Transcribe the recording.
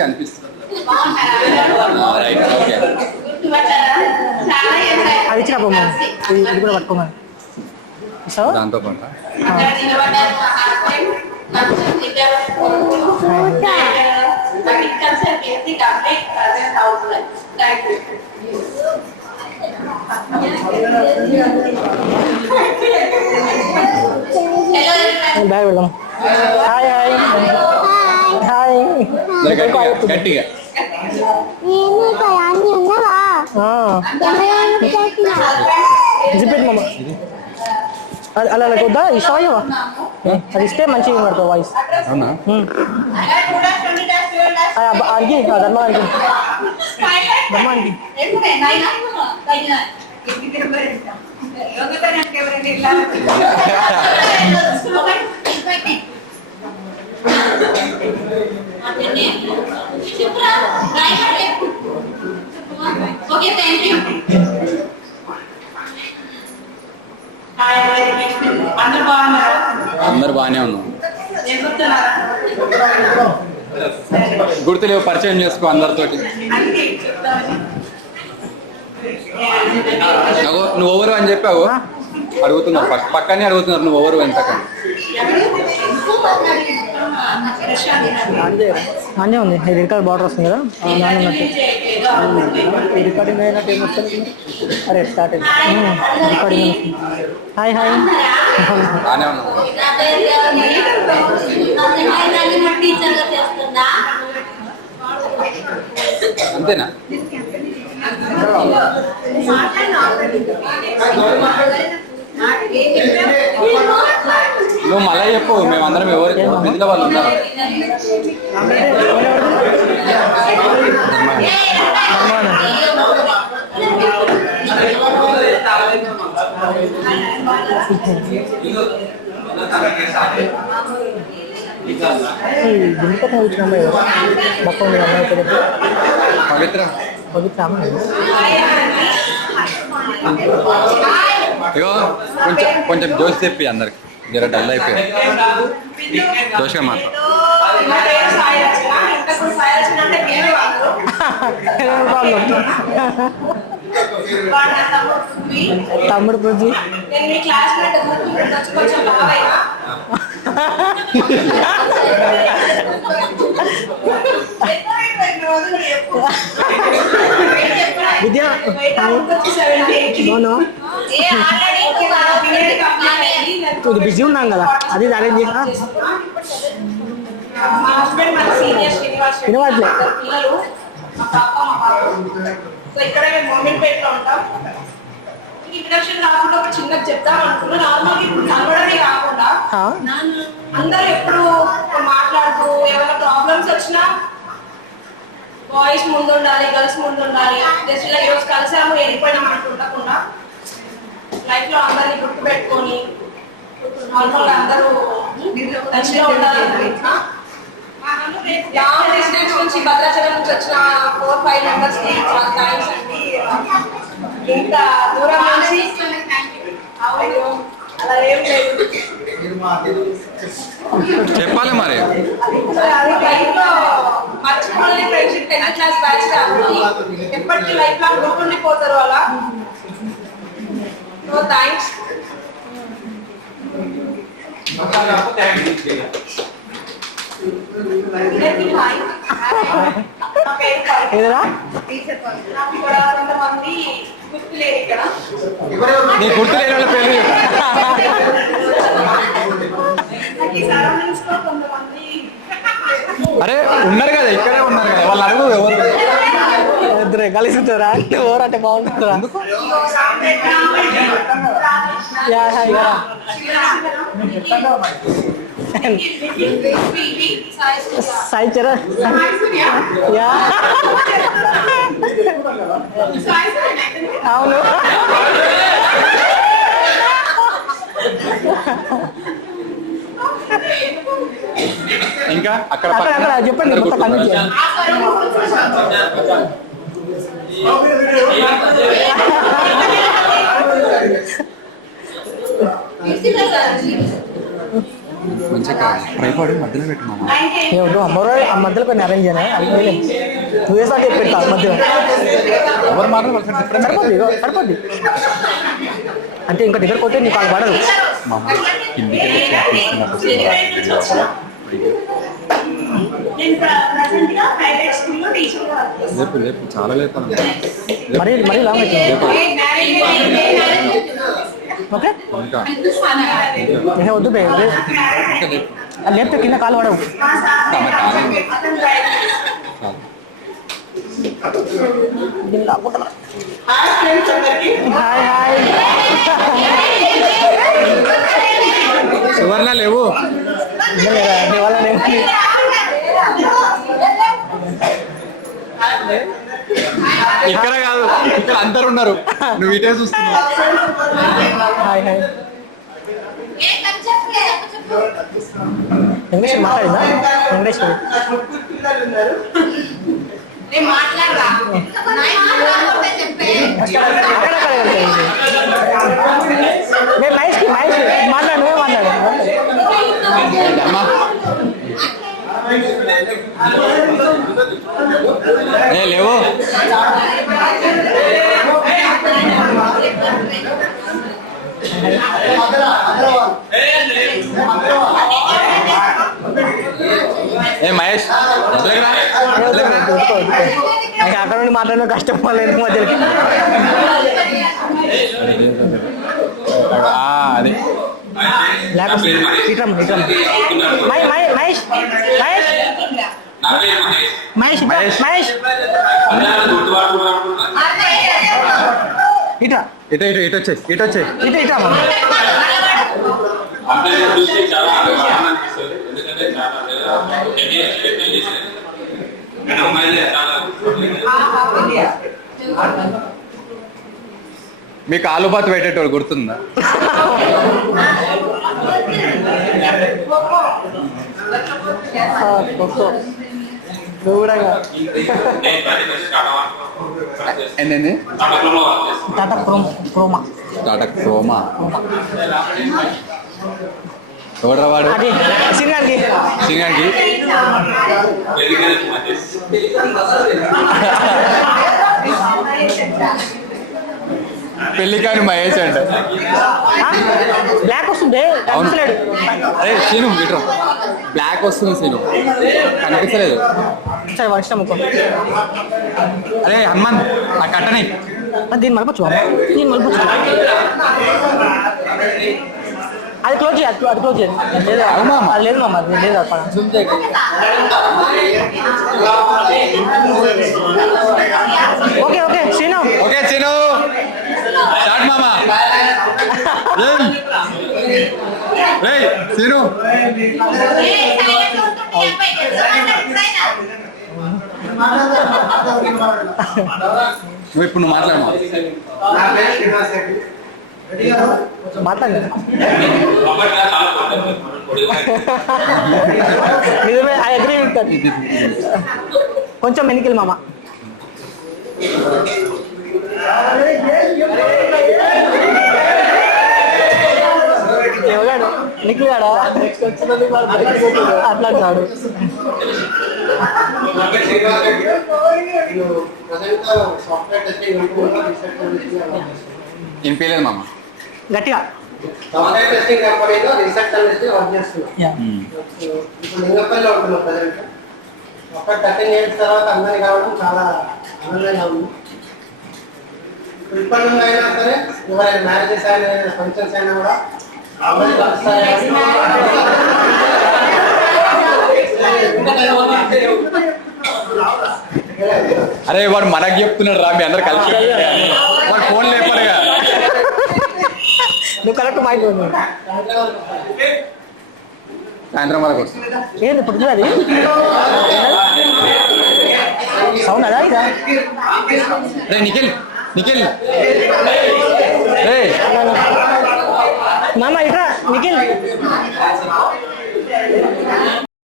కనిపిస్తుంది. అది ఇచ్చిన బొమ్మ ఇది కూడా పట్టుకోమని దాంతో పాటు బ్యాగ్ వెళ్దాం. హాయ్ హాయ్ హాయ్ గట్టిగా జిప్పెట్ మమ్మ అది అలా కొద్దా ఇష్టమయ్యవా అది ఇస్తే మంచిగా పడుతుంది వాయిస్. అవునా అడిగి ధర్మానికి ధర్మానికి అందరు బాగానే ఉన్నాం. గుర్తులేవు, పరిచయం చేసుకో అందరితోటి. నువ్వు ఎవరు అని చెప్పావు, అడుగుతున్నారు పక్కనే అడుగుతున్నారు నువ్వు ఎవరు ఎంతకని. అన్నీ ఉంది. ఇది రికార్డ్ బార్డర్ వస్తుంది కదా నాన్నట్టు రికార్డింగ్ అయినట్టు ఏమొస్తుంది. అరే స్టార్ట్ రికార్డింగ్. హాయ్ హాయ్ బాగానే ఉన్నాం. అంతేనా నువ్వు మళ్ళీ చెప్పు, మేమందరం ఎవరు మిగతా వాళ్ళు ఉన్నారు. పవిత్ర పవిత్ర ఇగో కొంచెం జోష్ తెప్పి అందరికి, జర డల్ అయిపోయారు. జోష్గా మాట్లాడు. తమ్ముడు పృథ్వీ విద్య ఇది బిజీ ఉన్నాం కదా, అది అరేంజ్ వినవాట్లే. ఇక్కడ మేము మోమిన్పేటలో ఉంటాం. ఇంట్రడక్షన్ రాకుండా ఒక చిన్నది చెప్తాం అనుకున్నా. నార్మల్గా ఇప్పుడు కలవడమే కాకుండా అందరూ ఎప్పుడు మాట్లాడుతూ ఏమైనా ప్రాబ్లమ్స్ వచ్చినా బాయ్స్ ముందు ఉండాలి, గర్ల్స్ ముందు ఉండాలి. జస్ట్ ఇలా ఈరోజు కలిసాము వెళ్ళిపోయినాం అనుకుంటకుండా లైఫ్ లో అందరినీ గుర్తుపెట్టుకొని నార్మల్ గా అందరూ టచ్లో ఉండాలి. లాంగ్ డిస్టెన్స్ నుంచి భద్రాచలం నుంచి వచ్చిన 4-5 మెంబర్స్ కి చాలా థ్యాంక్స్ అండి. ఇంత దూరం నుంచి అలా ఏం లేదు చెప్పాలి మరి. లైఫ్ లో మర్చిపోలేని ఫ్రెండ్షిప్ 10th క్లాస్ బ్యాచ్ కాబట్టి ఎప్పటికీ లైఫ్ లాంగ్ గుర్తుండిపోతారు అలా. So thanks. కొంతమంది గుర్తులేరు ఇక్కడ. నీ గుర్తులేని వాళ్ళ పేరు కొంతమంది అరే ఉన్నారు కదా, ఇక్కడే ఉన్నారు కదా, వాళ్ళు అడుగు ఎవరు ఇద్దరు కలిసి ఉంటారా, ఎవరంటే బాగుంటుందా. సాయి చరణ్ అవును. ఇంకా అక్కడ చెప్పండి మొత్తం కన్విన్స్ చేయండి. మంచిగా ట్రైపాడ్ మధ్యలో పెట్టు మామ. ఏమిటో ఆ మధ్యలో కొన్ని అరేంజ్ అయినా అది వేయలేం. నువ్వు వేసాక పెట్టా మధ్యలో ఎవరు మాత్రం వాళ్ళకి డిఫరెన్స్ సరిపోద్ది ఇగో సరిపోద్ది. అంటే ఇంకా దగ్గర పోతే నీకు అది పడదు. మామ కిందికి తీసుకున్నప్పుడు లేపు లేపు చాలా లేపాను. మరీ మరీ లాంగ్ అవుతుంది. ఓకే ఇంకా ఇంకా వద్దు బే ఇంకా లేపు. అది లేపితే కింద కాలు పడవు. ఆమె కాలేదు. హాయ్ హాయ్ సువర్ణ లేవు. ఇక్కడ కాదు, ఇక్కడ అందరు ఉన్నారు, నువ్వు ఇటే చూస్తున్నావు. హాయ్ హాయ్ వెంకటేశ్వరి మాట్లాడిందా? వెంకటేశ్వరి అక్కడక్కడ నేను మహేష్కి మాట్లాడు, నువ్వే మాట్లాడు. అమ్మా లేవు. ఏ మహేష్ అక్కడ నుండి మాట్లాడడం కష్టం లేదు మధ్యలోకి. అది విక్రమ్ విక్రమ్ మహేష్ మహేష్ మహేష్ మహేష్ ఇటా ఇటు ఇటు ఇటు వచ్చే ఇటు వచ్చే ఇటు ఇటా మీకు ఆలుబాత్ పెట్టేటోడు గుర్తుందా? ఏంటండి? టాటా క్రోమా. టాటా క్రోమా ఎవడ్రా వాడు? సింగానికి సింగానికి పెళ్లి కాని మహేష్ అంట. బ్లాక్ వస్తుంది. అవును. అరే సీను ఇట్రా, బ్లాక్ వస్తుంది సీను, కనిపించలేదు. సరే వాడు ఇష్టం ఒక్కో. అరే హనుమాన్ ఆ కట్టని దీన్ని మలపచ్చు, దీన్ని మలపచ్చు. అది క్లోజ్ చేయాలి, అది క్లోజ్ చేయాలి. లేదు అది లేదు మామ, అది లేదు అది. Okay okay Seenu. Okay Seenu start మామా. రేయ్ సీను నువ్వు ఇప్పుడు మాట్లాడమా? మాట్లాడు నిజమే, ఐ అగ్రీ విత్ దట్. కొంచెం వెనకెళ్ళి మామ. ఎవగాడు నిఖిల్ గాడా అట్లా అంటాడు. వినిపించలేదు మామ గట్టిగా. లింగపల్లిలో ఉంటున్నాం ప్రజెంట్. ఒక 13 years తర్వాత అందరినీ కావడం చాలా ఆనందంగా ఉంది. ఇప్పటి నుండి అయినా సరే ఎవరైనా మ్యారేజెస్ అయినా ఫంక్షన్స్ అయినా కూడా అరే వాడు మనకు చెప్తున్నాడు రా, మీ అందరు కలిసి వాడు ఫోన్ లేపడుగా. నువ్వు కరెక్ట్ మైండ్ ఉంది. సాయంత్రం వరకు వస్తుంది. ఏంది ఇప్పుడు అది సౌండ్ అదా ఇదా? రే నిఖిల్ నిఖిల్ రే మామ ఇట్రా నిఖిల్.